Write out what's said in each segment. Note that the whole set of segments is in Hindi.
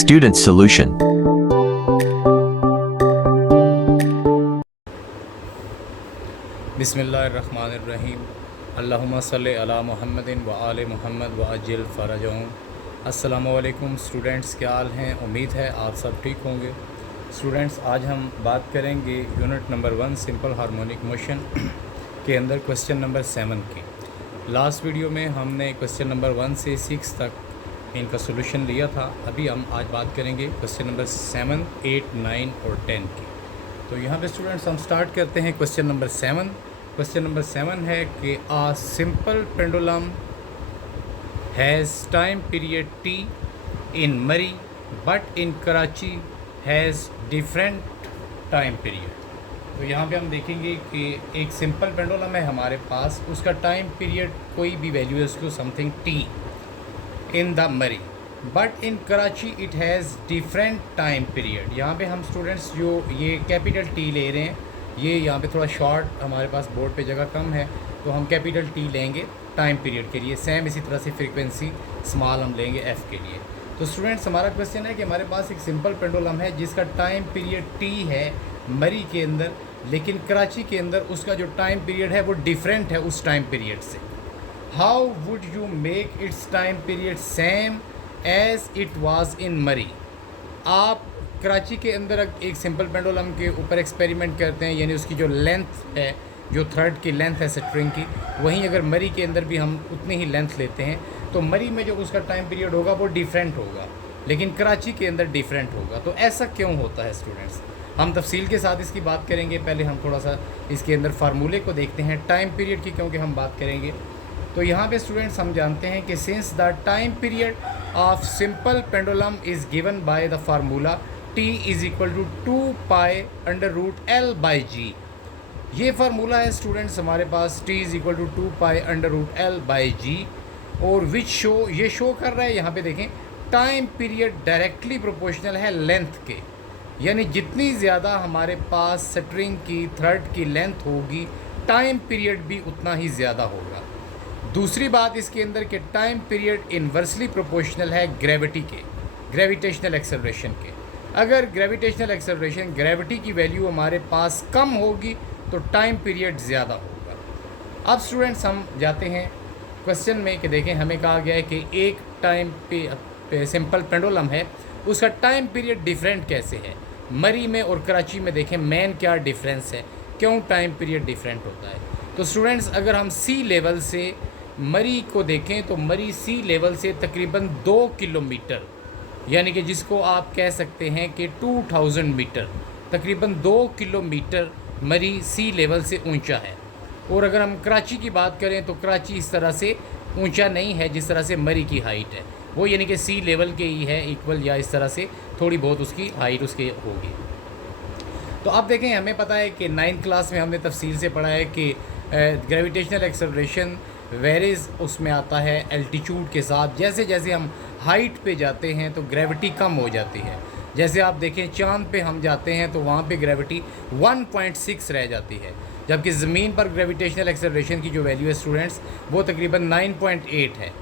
Student solution. बिस्मिल्लाहिर्रहमानिर्रहीम। अल्लाहुम्मा सल्लि अला मुहम्मदिन व आले मुहम्मद व अज्जिल फ़रजहुम। अस्सलामु अलैकुम स्टूडेंट्स, क्या हाल हैं? उम्मीद है आप सब ठीक होंगे। स्टूडेंट्स, आज हम बात करेंगे unit number 1 simple harmonic motion के अंदर क्वेश्चन नंबर 7 की। लास्ट वीडियो में हमने क्वेश्चन नंबर 1 से 6 तक इनका सोल्यूशन लिया था। अभी हम आज बात करेंगे क्वेश्चन नंबर 7, 8, 9 और 10 की। तो यहाँ पे स्टूडेंट्स हम स्टार्ट करते हैं क्वेश्चन नंबर 7। क्वेश्चन नंबर 7 है कि a simple pendulum has time period T in Murree but in Karachi has different time period. तो यहाँ पे हम देखेंगे कि एक सिंपल पेंडुलम है हमारे पास, उसका टाइम पीरियड कोई भी वैल्यू है उसको समथिंग टी इन द मरी but in Karachi it has different time period. यहाँ पे हम स्टूडेंट्स जो ये कैपिटल टी ले रहे हैं, ये यहाँ पे थोड़ा शॉर्ट हमारे पास बोर्ड पे जगह कम है तो हम कैपिटल टी लेंगे टाइम पीरियड के लिए। सेम इसी तरह से फ्रीक्वेंसी स्मॉल हम लेंगे एफ़ के लिए। तो स्टूडेंट्स, हमारा क्वेश्चन है कि हमारे पास एक सिंपल पेंडुलम है जिसका टाइम पीरियड टी है मरी के अंदर, लेकिन कराची के अंदर उसका जो टाइम पीरियड है वो डिफरेंट है उस टाइम पीरियड से। How would you make its time period same as it was in Murree. आप कराची के अंदर एक सिंपल पेंडुलम के ऊपर एक्सपेरिमेंट करते हैं, यानी उसकी जो लेंथ है, जो थ्रेड की लेंथ है स्ट्रिंग की, वहीं अगर मरी के अंदर भी हम उतनी ही लेंथ लेते हैं तो मरी में जो उसका टाइम पीरियड होगा वो डिफरेंट होगा, लेकिन कराची के अंदर डिफरेंट होगा। तो ऐसा क्यों होता है स्टूडेंट्स? हम तफसील के साथ इसकी बात करेंगे। पहले हम थोड़ा सा इसके अंदर फार्मूले को देखते हैं टाइम पीरियड की, क्योंकि हम बात करेंगे। तो यहाँ पे स्टूडेंट्स हम जानते हैं कि since the time period of simple pendulum is given by the formula t is equal to 2 pi under root L by g. ये फार्मूला है स्टूडेंट्स हमारे पास, t is equal to 2 pi under root L by g, और विच शो, ये शो कर रहा है यहाँ पे देखें टाइम पीरियड डायरेक्टली प्रोपोर्शनल है लेंथ के, यानी जितनी ज़्यादा हमारे पास स्ट्रिंग की थ्रेड की लेंथ होगी टाइम पीरियड भी उतना ही ज़्यादा होगा। दूसरी बात इसके अंदर कि टाइम पीरियड इन्वर्सली प्रोपोर्शनल है ग्रेविटी के, ग्रेविटेशनल एक्सेलरेशन के। अगर ग्रेविटेशनल एक्सेलरेशन, ग्रेविटी की वैल्यू हमारे पास कम होगी तो टाइम पीरियड ज़्यादा होगा। अब स्टूडेंट्स हम जाते हैं क्वेश्चन में कि देखें हमें कहा गया है कि एक टाइम पे सिंपल पेंडुलम है, उसका टाइम पीरियड डिफरेंट कैसे है मरी में और कराची में। देखें मेन क्या डिफरेंस है, क्यों टाइम पीरियड डिफरेंट होता है। तो स्टूडेंट्स, अगर हम सी लेवल से मरी को देखें तो मरी सी लेवल से तकरीबन 2 किलोमीटर, यानी कि जिसको आप कह सकते हैं कि 2000 मीटर, तकरीबन 2 किलोमीटर मरी सी लेवल से ऊंचा है। और अगर हम कराची की बात करें तो कराची इस तरह से ऊंचा नहीं है जिस तरह से मरी की हाइट है, वो यानी कि सी लेवल के ही है इक्वल, या इस तरह से थोड़ी बहुत उसकी हाइट उसके होगी। तो आप देखें, हमें पता है कि 9th क्लास में हमने तफसील से पढ़ा है कि ग्रेविटेशनल एक्सेलरेशन वेरीज उसमें आता है एल्टीट्यूड के साथ। जैसे जैसे हम हाइट पे जाते हैं तो ग्रेविटी कम हो जाती है। जैसे आप देखें चांद पे हम जाते हैं तो वहाँ पे ग्रेविटी 1.6 रह जाती है, जबकि ज़मीन पर ग्रेविटेशनल एक्सेलरेशन की जो वैल्यू है स्टूडेंट्स वो तकरीबन 9.8 है।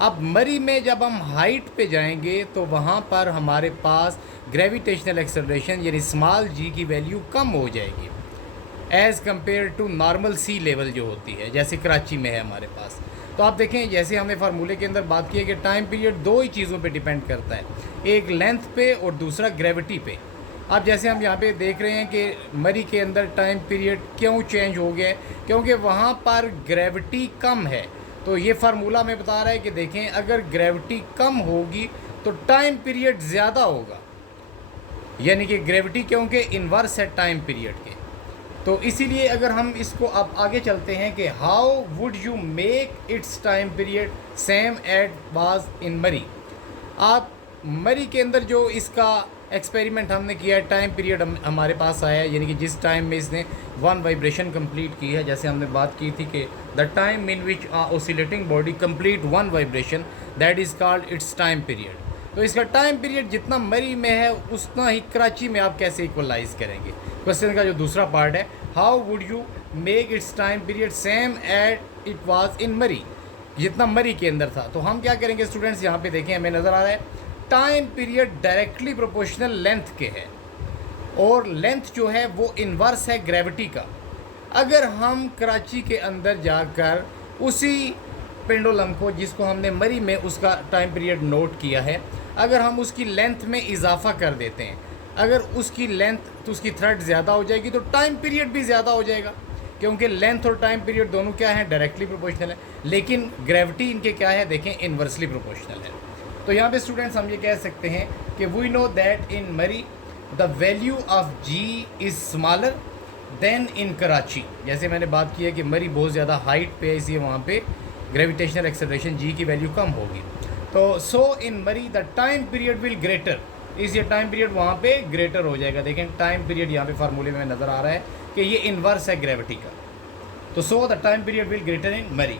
अब मरी में जब हम हाइट पे जाएंगे तो वहाँ पर हमारे पास ग्रेविटेशनल एक्सेलरेशन यानी स्मॉल जी की वैल्यू कम हो जाएगी as compare to normal sea level जो होती है, जैसे कराची में है हमारे पास। तो आप देखें, जैसे हमने फार्मूले के अंदर बात की है कि टाइम पीरियड दो ही चीज़ों पे डिपेंड करता है, एक लेंथ पे और दूसरा ग्रेविटी पे। अब जैसे हम यहाँ पे देख रहे हैं कि मरी के अंदर टाइम पीरियड क्यों चेंज हो गया है, क्योंकि वहाँ पर ग्रेविटी कम है। तो ये फार्मूला हमें बता रहा है कि देखें अगर ग्रेविटी कम होगी तो टाइम पीरियड ज़्यादा होगा, यानी कि ग्रेविटी क्योंकि इन्वर्स है टाइम पीरियड के। तो इसीलिए अगर हम इसको अब आगे चलते हैं कि how would you make its time period same at was in Murree. आप मरी के अंदर जो इसका एक्सपेरिमेंट हमने किया है, टाइम पीरियड हमारे पास आया है, यानी कि जिस टाइम में इसने 1 वाइब्रेशन कंप्लीट की है, जैसे हमने बात की थी कि the time in which oscillating body complete 1 vibration that is called its time period. तो इसका टाइम पीरियड जितना मरी में है उतना ही कराची में आप कैसे इक्वलाइज करेंगे। क्वेश्चन का जो दूसरा पार्ट है, how would you make its time period same at it was in मरी, जितना मरी के अंदर था। तो हम क्या करेंगे स्टूडेंट्स, यहाँ पे देखें हमें नज़र आ रहा है time period directly proportional length के है, और लेंथ जो है वो इन्वर्स है ग्रेविटी का। अगर हम कराची के अंदर जाकर उसी पेंडुलम को, जिसको हमने मरी में उसका टाइम पीरियड नोट किया है, अगर हम उसकी लेंथ में इजाफा कर देते हैं, अगर उसकी लेंथ तो उसकी थ्रेड ज़्यादा हो जाएगी तो टाइम पीरियड भी ज़्यादा हो जाएगा, क्योंकि लेंथ और टाइम पीरियड दोनों क्या हैं, डायरेक्टली प्रोपोर्शनल है। लेकिन ग्रेविटी इनके क्या है, देखें, इन्वर्सली प्रोपोर्शनल है। तो यहाँ पे स्टूडेंट्स हम ये कह सकते हैं कि we know that in Murree the value of g is smaller than in Karachi. जैसे मैंने बात की है कि मरी बहुत ज़्यादा हाइट पे है, इसलिए वहाँ पे ग्रेविटेशनल एक्सेलरेशन जी की वैल्यू कम होगी। तो सो इन Murree the time period will greater, इसलिए टाइम पीरियड वहाँ पे ग्रेटर हो जाएगा। देखें टाइम पीरियड यहाँ पे फार्मूले में नज़र आ रहा है कि ये इन्वर्स है ग्रेविटी का। तो so the time period will greater in Murree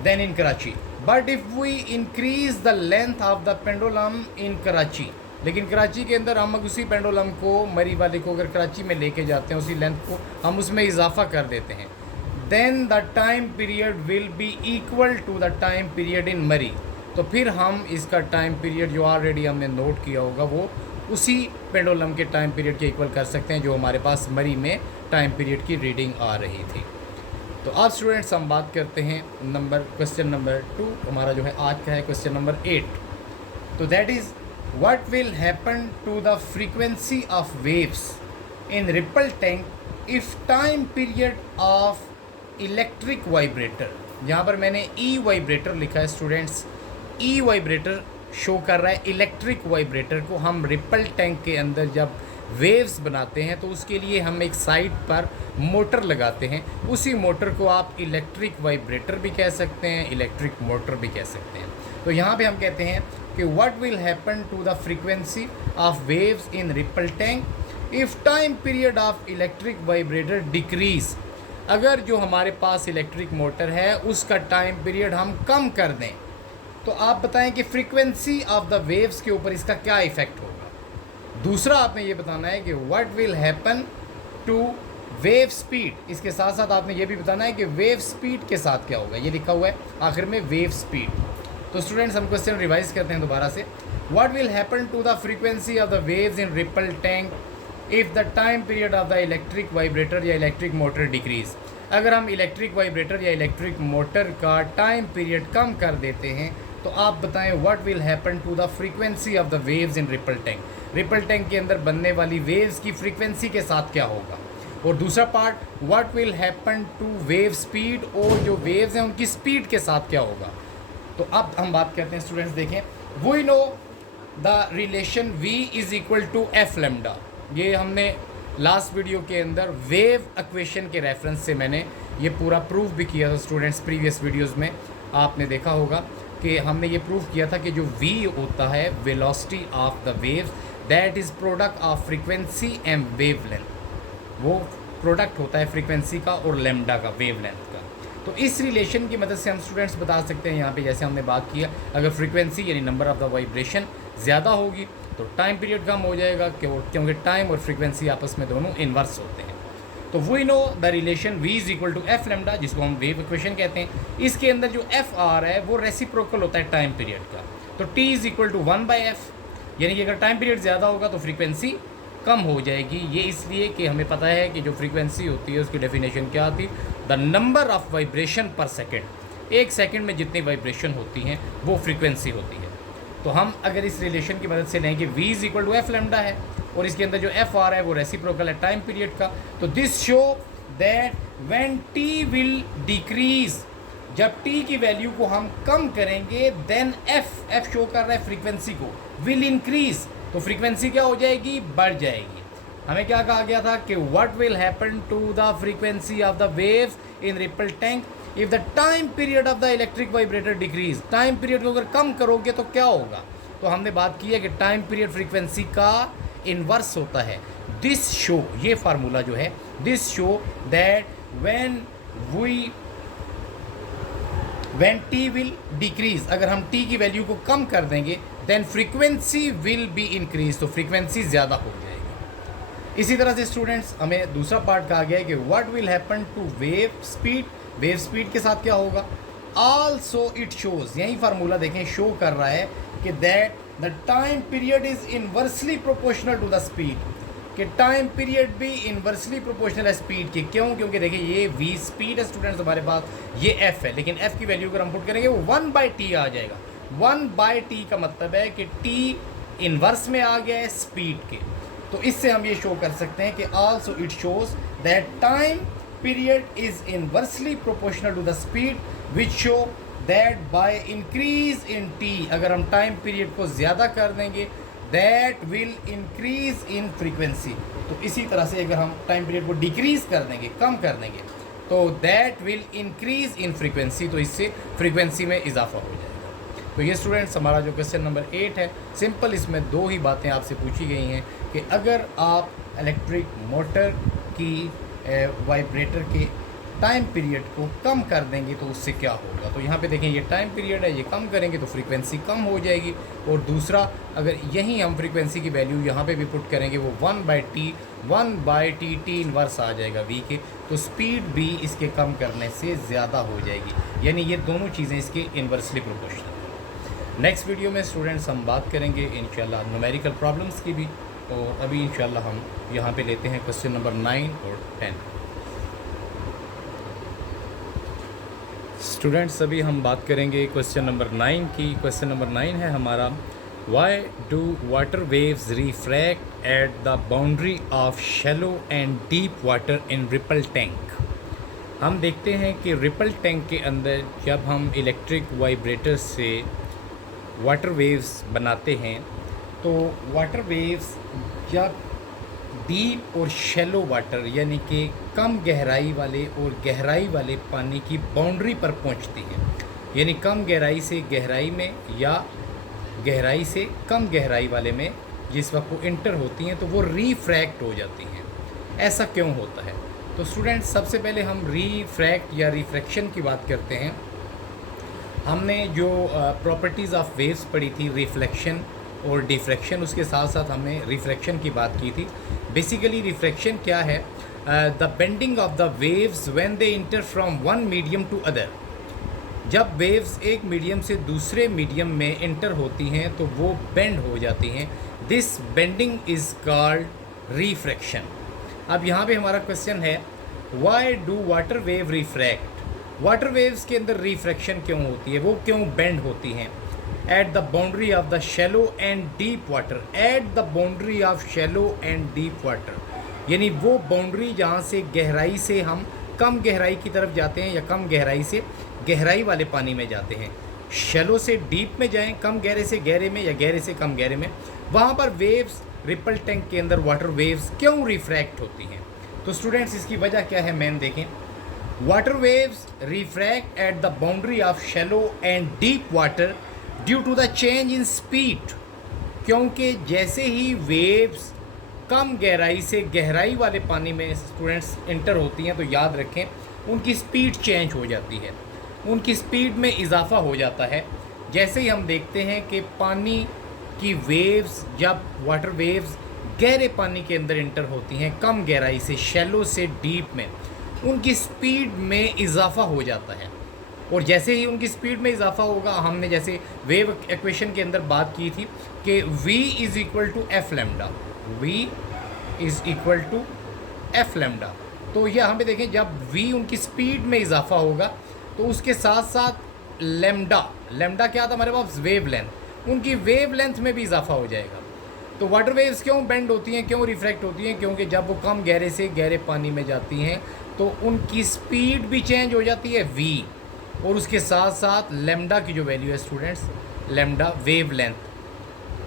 than in Karachi. But if we increase the length of the pendulum in Karachi, लेकिन कराची के अंदर हम उसी पेंडुलम को, मरी वाले को अगर कराची में लेके जाते हैं, उसी लेंथ को हम उसमें इजाफा कर देते हैं, then the time period will be equal to the time period in Murree. तो फिर हम इसका टाइम पीरियड जो ऑलरेडी हमने नोट किया होगा वो उसी पेंडुलम के टाइम पीरियड के इक्वल कर सकते हैं जो हमारे पास मरी में टाइम पीरियड की रीडिंग आ रही थी। तो अब स्टूडेंट्स हम बात करते हैं क्वेश्चन नंबर 2, हमारा जो है आज का है क्वेश्चन नंबर 8। तो that is what will happen to the frequency of waves in ripple tank if time period of electric vibrator. यहाँ पर मैंने ई वाइब्रेटर लिखा है स्टूडेंट्स, ई वाइब्रेटर शो कर रहा है इलेक्ट्रिक वाइब्रेटर को। हम रिपल टैंक के अंदर जब वेव्स बनाते हैं तो उसके लिए हम एक साइड पर मोटर लगाते हैं, उसी मोटर को आप इलेक्ट्रिक वाइब्रेटर भी कह सकते हैं, इलेक्ट्रिक मोटर भी कह सकते हैं। तो यहाँ पे हम कहते हैं कि what will happen to the frequency of waves in ripple tank if time period of electric vibrator decrease. अगर जो हमारे पास इलेक्ट्रिक मोटर है उसका टाइम पीरियड हम कम कर दें, तो आप बताएं कि फ्रीक्वेंसी ऑफ द वेव्स के ऊपर इसका क्या इफ़ेक्ट होगा। दूसरा आपने ये बताना है कि what will happen to wave speed. इसके साथ साथ आपने ये भी बताना है कि वेव स्पीड के साथ क्या होगा, ये लिखा हुआ है आखिर में वेव स्पीड। तो स्टूडेंट्स हम क्वेश्चन रिवाइज करते हैं दोबारा से। What will happen to the frequency of the waves in ripple tank if the time period of the electric vibrator या इलेक्ट्रिक मोटर डिक्रीज। अगर हम इलेक्ट्रिक वाइब्रेटर या इलेक्ट्रिक मोटर का टाइम पीरियड कम कर देते हैं तो आप बताएं what will happen to the frequency of the waves in ripple tank. Ripple tank के अंदर बनने वाली वेव्स की फ्रीक्वेंसी के साथ क्या होगा। और दूसरा part, what will happen to wave speed, और जो वेव्स हैं उनकी स्पीड के साथ क्या होगा। तो अब हम बात करते हैं स्टूडेंट्स, देखें, we know the relation v is equal to F lambda. ये हमने लास्ट वीडियो के अंदर वेव इक्वेशन के रेफरेंस से मैंने ये पूरा प्रूफ भी किया था स्टूडेंट्स। प्रीवियस वीडियोस में आपने देखा होगा कि हमने ये प्रूफ किया था कि जो v होता है velocity of the waves, that is product of frequency and wave length. वो प्रोडक्ट होता है फ्रीक्वेंसी का और लेमडा का, वेव लेंथ का। तो इस रिलेशन की मदद से हम स्टूडेंट्स बता सकते हैं यहाँ पे, जैसे हमने बात किया, अगर फ्रीक्वेंसी यानी नंबर ऑफ़ द वाइब्रेशन ज़्यादा होगी तो टाइम पीरियड कम हो जाएगा, क्योंकि टाइम और फ्रीक्वेंसी आपस में दोनों इन्वर्स होते हैं। तो we know the relation v is equal to F lambda, जिसको हम वेव इक्वेशन कहते हैं। इसके अंदर जो एफ आ रहा है वो रेसिप्रोकल होता है टाइम पीरियड का। तो t is equal to 1/f, यानी कि अगर टाइम पीरियड ज़्यादा होगा तो फ्रीक्वेंसी कम हो जाएगी। ये इसलिए कि हमें पता है कि जो फ्रीक्वेंसी होती है उसकी डेफिनेशन क्या आती, द नंबर ऑफ़ वाइब्रेशन पर सेकेंड। एक सेकेंड में जितनी वाइब्रेशन होती हैं वो फ्रीक्वेंसी होती है। तो हम अगर इस रिलेशन की मदद से लें कि v is equal to F lambda है और इसके अंदर जो f आ रहा है वो रेसिप्रोकल है टाइम पीरियड का, तो this show that when t will decrease, जब t की वैल्यू को हम कम करेंगे, देन f शो कर रहा है फ्रीक्वेंसी को, विल इंक्रीज, तो फ्रीक्वेंसी क्या हो जाएगी, बढ़ जाएगी। हमें क्या कहा गया था कि what will happen to the frequency of the waves in ripple tank if the time period of the electric vibrator decrease. Time period को अगर कम करोगे तो क्या होगा। तो हमने बात की है कि टाइम पीरियड फ्रीक्वेंसी का इन्वर्स होता है। दिस शो, ये फार्मूला जो है, this show that when t will decrease, अगर हम t की वैल्यू को कम कर देंगे, then frequency will be increase, तो फ्रीक्वेंसी ज़्यादा हो जाएगी। इसी तरह से स्टूडेंट्स हमें दूसरा पार्ट कहा गया है कि what will happen to wave speed, wave speed के साथ क्या होगा। आल्सो इट शोज़, यही फार्मूला देखें शो कर रहा है कि that the time period is inversely proportional to the speed, कि टाइम पीरियड भी इनवर्सली प्रोपोर्शनल है स्पीड के। क्यों? क्योंकि देखिए ये v स्पीड है स्टूडेंट्स हमारे पास, ये f है, लेकिन f की वैल्यू अगर हम पुट करेंगे वो 1/t आ जाएगा। 1/t का मतलब है कि t इनवर्स में आ गया है स्पीड के। तो इससे हम ये शो कर सकते हैं कि also it shows that time period is inversely proportional to the speed, which show that by increase in t, अगर हम टाइम पीरियड को ज़्यादा कर देंगे that will increase in frequency. तो इसी तरह से अगर हम टाइम पीरियड को डिक्रीज कर देंगे, कम कर देंगे, तो that will increase in frequency, तो इससे फ्रीक्वेंसी में इजाफा हो जाएगा। तो ये स्टूडेंट्स हमारा जो क्वेश्चन नंबर 8 है, सिंपल इसमें दो ही बातें आपसे पूछी गई हैं कि अगर आप इलेक्ट्रिक मोटर की वाइब्रेटर के टाइम पीरियड को कम कर देंगे तो उससे क्या होगा। तो यहाँ पे देखें ये टाइम पीरियड है, ये कम करेंगे तो फ्रीक्वेंसी कम हो जाएगी। और दूसरा, अगर यहीं हम फ्रीक्वेंसी की वैल्यू यहाँ पे भी पुट करेंगे वो 1/t t इनवर्स आ जाएगा v के, तो स्पीड भी इसके कम करने से ज़्यादा हो जाएगी। यानी ये दोनों चीज़ें इसके इन्वर्सली प्रोपोर्शनल। नेक्स्ट वीडियो में स्टूडेंट्स हम बात करेंगे इंशाल्लाह न्यूमेरिकल प्रॉब्लम्स की भी, और अभी इंशाल्लाह हम यहाँ पे लेते हैं क्वेश्चन नंबर 9 और 10। स्टूडेंट्स अभी हम बात करेंगे क्वेश्चन नंबर 9 की। क्वेश्चन नंबर 9 है हमारा, why do water waves refract at the boundary of shallow and deep water in ripple tank. हम देखते हैं कि रिपल टैंक के अंदर जब हम इलेक्ट्रिक वाइब्रेटर से वाटर वेव्स बनाते हैं, तो वाटर वेव्स जब डीप और शैलो वाटर यानी कि कम गहराई वाले और गहराई वाले पानी की बाउंड्री पर पहुंचती हैं, यानी कम गहराई से गहराई में या गहराई से कम गहराई वाले में जिस वक्त वो इंटर होती हैं तो वो रिफ्रैक्ट हो जाती हैं। ऐसा क्यों होता है? तो स्टूडेंट्स सबसे पहले हम रिफ्रैक्ट या रिफ्रैक्शन की बात करते हैं। हमने जो प्रॉपर्टीज़ ऑफ वेव्स पढ़ी थी, रिफ्लेक्शन और डिफ्रैक्शन, उसके साथ साथ हमने रिफ्रैक्शन की बात की थी। बेसिकली रिफ्रैक्शन क्या है? The bending of the waves when they enter from one medium to other. जब वेव्स एक मीडियम से दूसरे मीडियम में इंटर होती हैं तो वो बेंड हो जाती हैं। This bending is called refraction. अब यहाँ पे हमारा क्वेश्चन है, why do water wave refract. Water waves के अंदर रिफ्रैक्शन क्यों होती है, वो क्यों बेंड होती हैं? At the boundary of the shallow and deep water, eight the boundary of shallow and deep water, यानी वो बाउंड्री जहाँ से गहराई से हम कम गहराई की तरफ जाते हैं या कम गहराई से गहराई वाले पानी में जाते हैं। शैलो से डीप में जाएं, कम गहरे से गहरे में या गहरे से कम गहरे में, वहाँ पर वेव्स रिपल टैंक के अंदर वाटर वेव्स क्यों रिफ्रैक्ट होती हैं? तो स्टूडेंट्स इसकी वजह क्या है मेन देखें। Water waves refract at the boundary of shallow and deep water due to the change in speed, क्योंकि जैसे ही वेव्स कम गहराई से गहराई वाले पानी में स्टूडेंट्स इंटर होती हैं तो याद रखें उनकी स्पीड चेंज हो जाती है, उनकी स्पीड में इजाफा हो जाता है। जैसे ही हम देखते हैं कि पानी की वेव्स, जब वाटर वेव्स गहरे पानी के अंदर इंटर होती हैं कम गहराई से, शैलो से डीप में, उनकी स्पीड में इजाफा हो जाता है। और जैसे ही उनकी स्पीड में इजाफा होगा, हमने जैसे वेव इक्वेशन के अंदर बात की थी कि v is equal to F lambda, v is equal to F lambda. तो यह हमें देखें जब v उनकी स्पीड में इजाफा होगा तो उसके साथ साथ लेमडा क्या था हमारे पास? वेव लेंथ, उनकी वेव लेंथ में भी इजाफा हो जाएगा। तो वाटर वेव्स क्यों बेंड होती हैं, क्यों रिफ्रैक्ट होती हैं? क्योंकि जब वो कम गहरे से गहरे पानी में जाती हैं तो उनकी स्पीड भी चेंज हो जाती है v, और उसके साथ साथ लेमडा की जो वैल्यू है स्टूडेंट्स, लेमडा वेव लेंथ,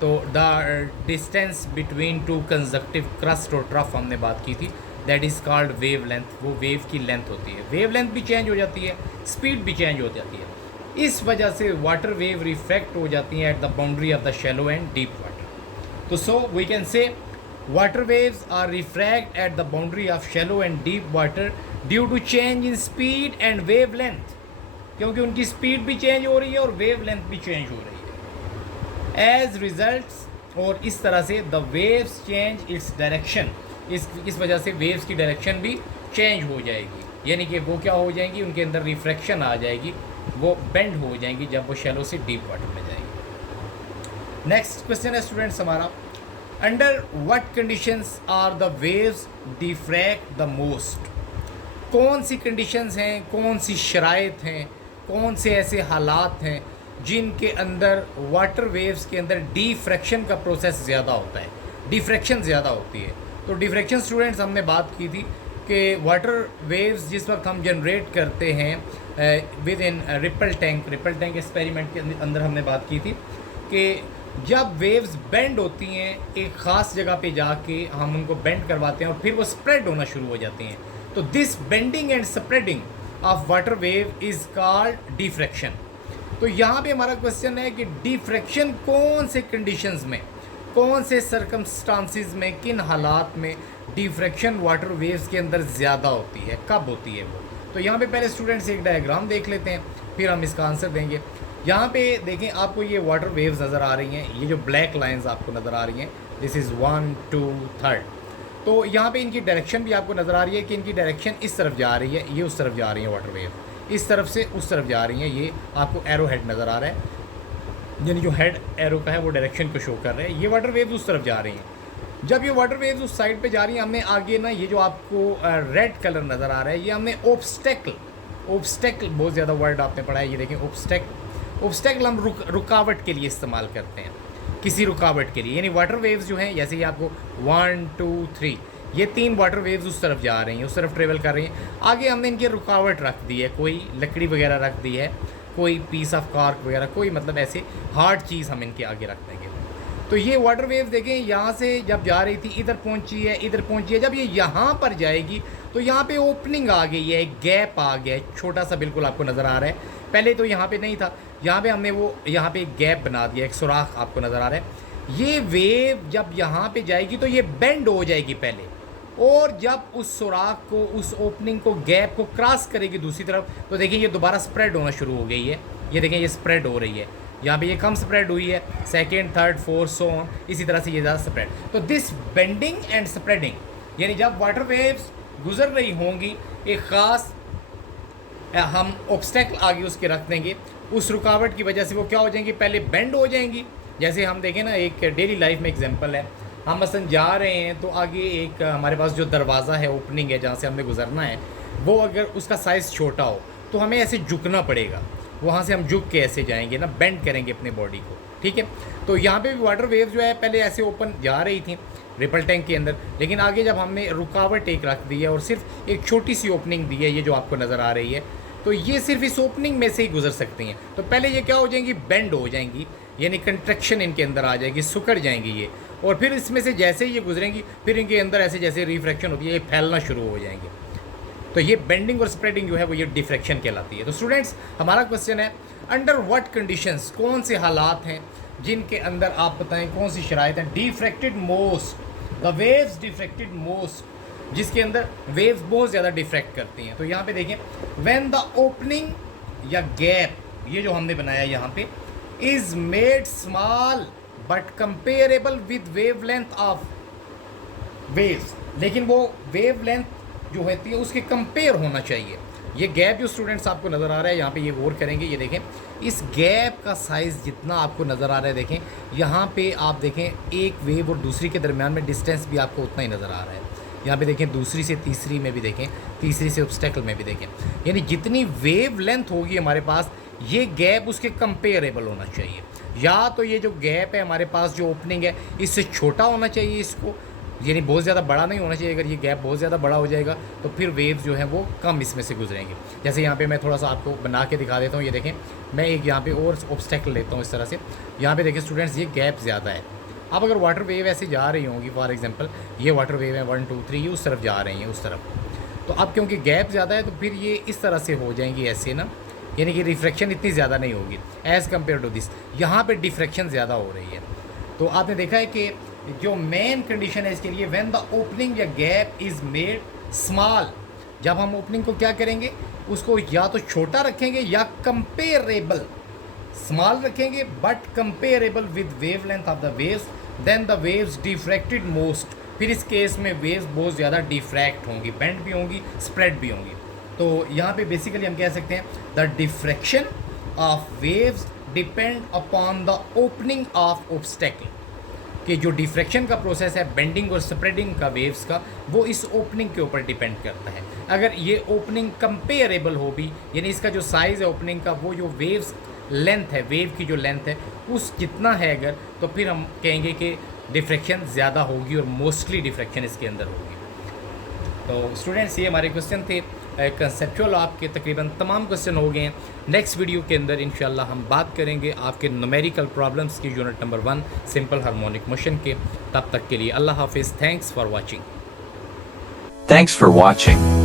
तो the distance between two conjunctive crust और ट्रफ हमने बात की थी, that is called wave length, वो वेव की लेंथ होती है। वेव लेंथ भी चेंज हो जाती है, स्पीड भी चेंज हो जाती है। इस वजह से वाटर वेव रिफ्रैक्ट हो जाती हैं at the boundary of the shallow and deep water. तो so we can say water waves are refract at the boundary of shallow and deep water due to change in speed and wavelength, क्योंकि उनकी स्पीड भी चेंज हो रही है और वेव लेंथ भी चेंज हो रही है। एज रिजल्ट्स, और इस तरह से the waves change its direction, इस वजह से वेव्स की डायरेक्शन भी चेंज हो जाएगी, यानी कि वो क्या हो जाएंगी, उनके अंदर रिफ्रैक्शन आ जाएगी, वो बेंड हो जाएंगी जब वो शैलो से डीप वाटर में जाएंगी। नेक्स्ट क्वेश्चन है स्टूडेंट्स हमारा, under what conditions are the waves diffract the most. कौन सी कंडीशंस हैं, कौन सी शराइत हैं, कौन से ऐसे हालात हैं जिनके अंदर वाटर वेव्स के अंदर डिफ्रैक्शन का प्रोसेस ज़्यादा होता है, डिफ्रैक्शन ज़्यादा होती है। तो डिफ्रैक्शन स्टूडेंट्स हमने बात की थी कि वाटर वेव्स जिस वक्त हम जनरेट करते हैं with in ripple tank experiment के अंदर हमने बात की थी कि जब वेव्स बेंड होती हैं एक ख़ास जगह पे जाके हम उनको बेंड करवाते हैं और फिर वो स्प्रेड होना शुरू हो जाती हैं। तो this bending and spreading of water wave is called diffraction. तो यहाँ पे हमारा क्वेश्चन है कि डिफ्रैक्शन कौन से कंडीशंस में, कौन से सर्कमस्टांसिस में, किन हालात में डिफ्रैक्शन वाटर वेव्स के अंदर ज़्यादा होती है, कब होती है वो। तो यहाँ पे पहले स्टूडेंट्स एक डायग्राम देख लेते हैं, फिर हम इसका आंसर देंगे। यहाँ पे देखें आपको ये वाटर वेव्स नज़र आ रही हैं, ये जो ब्लैक लाइंस आपको नज़र आ रही हैं, दिस इज़ 1 2 3। तो यहाँ पे इनकी डायरेक्शन भी आपको नज़र आ रही है कि इनकी डायरेक्शन इस तरफ जा रही है, ये उस तरफ जा रही है, वाटर वेव इस तरफ से उस तरफ जा रही हैं। ये आपको एरो हेड नज़र आ रहा है, यानी जो हेड एरो का है वो डायरेक्शन को शो कर रहे हैं। ये वाटर वेव्स उस तरफ जा रही हैं। जब ये वाटर वेव्स उस साइड पे जा रही हैं, हमने आगे ना ये जो आपको रेड कलर नज़र आ रहा है, ये हमने ऑब्स्टेकल बहुत ज़्यादा वर्ड आपने पढ़ा है, ये देखें ऑब्स्टेकल हम रुकावट के लिए इस्तेमाल करते हैं, किसी रुकावट के लिए। यानी वाटर वेव्स जो हैं, जैसे ये आपको 1 2 3 ये 3 वाटर वेव्स उस तरफ जा रही हैं, उस तरफ ट्रेवल कर रही हैं। आगे हमने इनकी रुकावट रख दी है, कोई लकड़ी वगैरह रख दी है, कोई पीस ऑफ कार्क वगैरह, कोई मतलब ऐसे हार्ड चीज़ हम इनके आगे रख देंगे। तो ये वाटर वेव देखें यहाँ से जब जा रही थी इधर पहुँची है, इधर पहुँची है। जब ये यहाँ पर जाएगी तो यहाँ पे ओपनिंग आ गई है, एक गैप आ गया है, छोटा सा बिल्कुल आपको नज़र आ रहा है। पहले तो यहाँ पे नहीं था, यहाँ पे हमने वो यहाँ पे एक गैप बना दिया, एक सुराख आपको नज़र आ रहा है। ये वेव जब यहाँ पे जाएगी तो ये बेंड हो जाएगी पहले, और जब उस सुराख को, उस ओपनिंग को, गैप को क्रॉस करेगी दूसरी तरफ, तो देखिए ये दोबारा स्प्रेड होना शुरू हो गई है। ये देखें ये स्प्रेड हो रही है, यहाँ पे ये कम स्प्रेड हुई है, second third fourth so on, इसी तरह से ये ज़्यादा स्प्रेड। तो दिस बेंडिंग एंड स्प्रेडिंग, यानी जब वाटर वेव्स गुजर रही होंगी एक ख़ास हम ऑब्स्टेकल आगे उसके रख देंगे, उस रुकावट की वजह से वो क्या हो जाएंगी, पहले बेंड हो जाएंगी। जैसे हम देखें ना, एक डेली लाइफ में एग्जांपल है, हम मसलन जा रहे हैं तो आगे एक हमारे पास जो दरवाज़ा है, ओपनिंग है जहाँ से हमने गुजरना है, वो अगर उसका साइज़ छोटा हो तो हमें ऐसे झुकना पड़ेगा, वहाँ से हम झुक के ऐसे जाएंगे ना, बेंड करेंगे अपने बॉडी को, ठीक है। तो यहाँ पे भी वाटर वेव जो है पहले ऐसे ओपन जा रही थी रिपल टैंक के अंदर, लेकिन आगे जब हमने रुकावट एक रख दी है और सिर्फ एक छोटी सी ओपनिंग दी है, ये जो आपको नज़र आ रही है, तो ये सिर्फ इस ओपनिंग में से ही गुजर सकती हैं। तो पहले ये क्या हो जाएंगी, बेंड हो जाएंगी, यानी कंट्रैक्शन इनके अंदर आ जाएगी, सुकड़ जाएंगी ये, और फिर इसमें से जैसे ही ये गुजरेंगी फिर इनके अंदर ऐसे जैसे रिफ्रैक्शन होती है, ये फैलना शुरू हो जाएंगे। तो ये बेंडिंग और स्प्रेडिंग जो है वो ये डिफ्रैक्शन कहलाती है। तो स्टूडेंट्स हमारा क्वेश्चन है, अंडर व्हाट कंडीशंस, कौन से हालात हैं जिनके अंदर आप बताएं, कौन सी शराइत हैं, diffracted most, the waves diffracted most, जिसके अंदर वेव्स बहुत ज़्यादा डिफ्रैक्ट करती हैं। तो यहाँ पे देखें, व्हेन द ओपनिंग या गैप, ये जो हमने बनाया यहाँ पे, is made small but comparable with wavelength of waves, लेकिन वो वेव लेंथ जो होती है उसके कंपेयर होना चाहिए। ये गैप जो स्टूडेंट्स आपको नज़र आ रहा है यहाँ पे, ये गौर करेंगे, ये देखें इस गैप का साइज़ जितना आपको नज़र आ रहा है, देखें यहाँ पे आप देखें एक वेव और दूसरी के दरमियान में डिस्टेंस भी आपको उतना ही नज़र आ रहा है। यहाँ पे देखें दूसरी से तीसरी में भी देखें, तीसरी से ऑब्स्टेकल में भी देखें, यानी जितनी वेव लेंथ होगी हमारे पास, ये गैप उसके कंपेरेबल होना चाहिए। या तो ये जो गैप है हमारे पास, जो ओपनिंग है, इससे छोटा होना चाहिए इसको, यानी बहुत ज़्यादा बड़ा नहीं होना चाहिए। अगर ये गैप बहुत ज़्यादा बड़ा हो जाएगा तो फिर वेव्स जो हैं वो कम इसमें से गुजरेंगे। जैसे यहाँ पे मैं थोड़ा सा आपको बना के दिखा देता हूँ, ये देखें मैं एक यहाँ पे और ऑब्स्टेकल लेता हूँ इस तरह से। यहाँ पे देखें स्टूडेंट्स, ये गैप ज़्यादा है। अब अगर वाटर वेव ऐसे जा रही होंगी, फॉर एग्जांपल ये वाटर वेव है 1 2 3, ये उस तरफ जा रही हैं उस तरफ, तो अब क्योंकि गैप ज़्यादा है तो फिर ये इस तरह से हो जाएंगी ऐसे ना, यानी कि रिफ्रैक्शन इतनी ज़्यादा नहीं होगी एज़ कम्पेयर टू दिस। यहाँ पर डिफ्रैक्शन ज़्यादा हो रही है। तो आपने देखा है कि जो मेन कंडीशन है इसके लिए, व्हेन द ओपनिंग या गैप इज़ मेड स्मॉल, जब हम ओपनिंग को क्या करेंगे, उसको या तो छोटा रखेंगे या कंपेरेबल, स्मॉल रखेंगे but comparable with wavelength of the waves, then the waves diffracted most, फिर इस केस में वेव्स बहुत ज़्यादा डिफ्रैक्ट होंगी, बेंड भी होंगी, स्प्रेड भी होंगी। तो यहाँ पे बेसिकली हम कह सकते हैं the diffraction of waves depend upon the opening of obstacle, कि जो डिफ्रैक्शन का प्रोसेस है बेंडिंग और स्प्रेडिंग का वेव्स का, वो इस ओपनिंग के ऊपर डिपेंड करता है। अगर ये ओपनिंग कंपेरेबल हो भी, यानी इसका जो साइज़ है ओपनिंग का, वो जो वेव्स लेंथ है, वेव की जो लेंथ है उस जितना है अगर, तो फिर हम कहेंगे कि डिफ्रैक्शन ज़्यादा होगी और मोस्टली डिफ्रैक्शन इसके अंदर होगी। तो स्टूडेंट्स, ये हमारे क्वेश्चन थे कंसेप्चुअल, आपके तकरीबन तमाम क्वेश्चन हो गए हैं। नेक्स्ट वीडियो के अंदर इंशाल्लाह हम बात करेंगे आपके न्यूमेरिकल प्रॉब्लम्स की, unit number 1 simple harmonic motion के। तब तक के लिए अल्लाह हाफिज़। Thanks for watching. Thanks for watching.